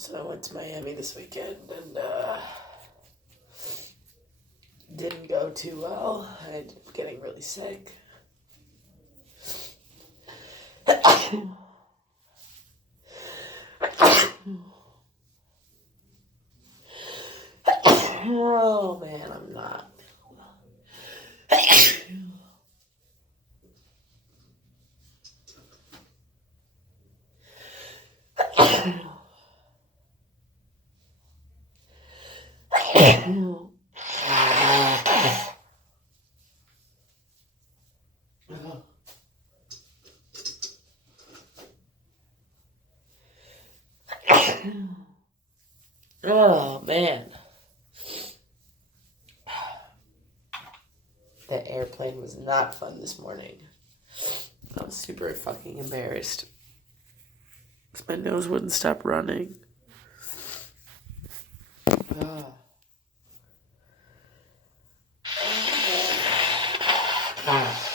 So I went to Miami this weekend and didn't go too well. I ended up getting really sick. Oh man, I'm not. Oh man. The airplane was not fun this morning. I was super fucking embarrassed. My nose wouldn't stop running. Ah.